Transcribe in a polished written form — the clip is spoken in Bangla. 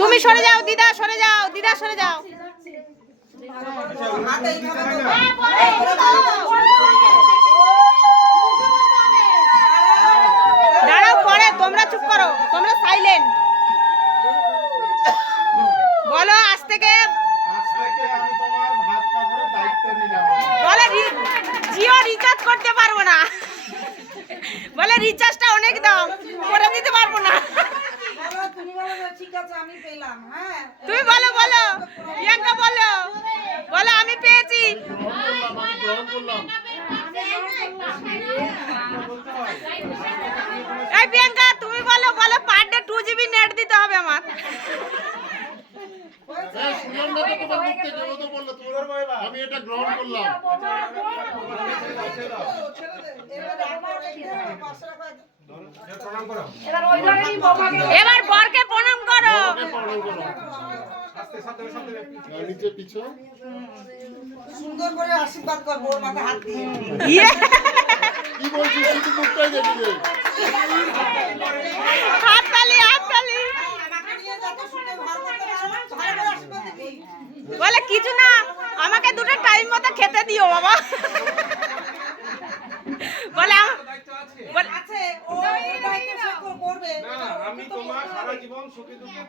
তুমি সরে যাও দিদা, সরে যাও দিদা, সরে যাও। দাঁড়াও পরে, তোমরা চুপ করো, তোমরা সাইলেন্ট। বলো আজ থেকে আমি তোমার ভাত কাপড়ের দায়িত্ব নিলাম। বলে জিও রিচার্জ করতে পারবো না, বলে রিচার্জটা অনেক দাম, করে দিতে পারবো না। তুমি বলো ঠিক আছে আমি পেলাম। হ্যাঁ তুমি বলো, বলো প্রিয়াঙ্কা, বলো বলো আমি পেয়েছি। আমি গ্রহণ করলাম। এই প্রিয়াঙ্কা তুমি বলো, বলো পার ডে 2 GB নেট দিতে হবে আমার। শুনলাম না তো তোমার মুখ থেকে, ও তো বললো আমি এটা গ্রহণ করলাম। এবার বরকে প্রণাম করো। নিচে পিছু সুন্দর করে আশীর্বাদ করবো ওর মাথায় হাত দিয়ে। ইয়ে, কি বলছিস, শুধু মুখটাই দেখি রে। হাততালি হাততালি। আমাকে নিয়ে যত সুন্দর ভালো করতে পারো ভালো করে আশীর্বাদ দিবি। বলে কিছু না, আমাকে দুটো টাইম মতো খেতে দিও বাবা। বলে আছে ও দায়িত্ব সে করবে। আমি তোমার সারা জীবন সুখী দুঃখে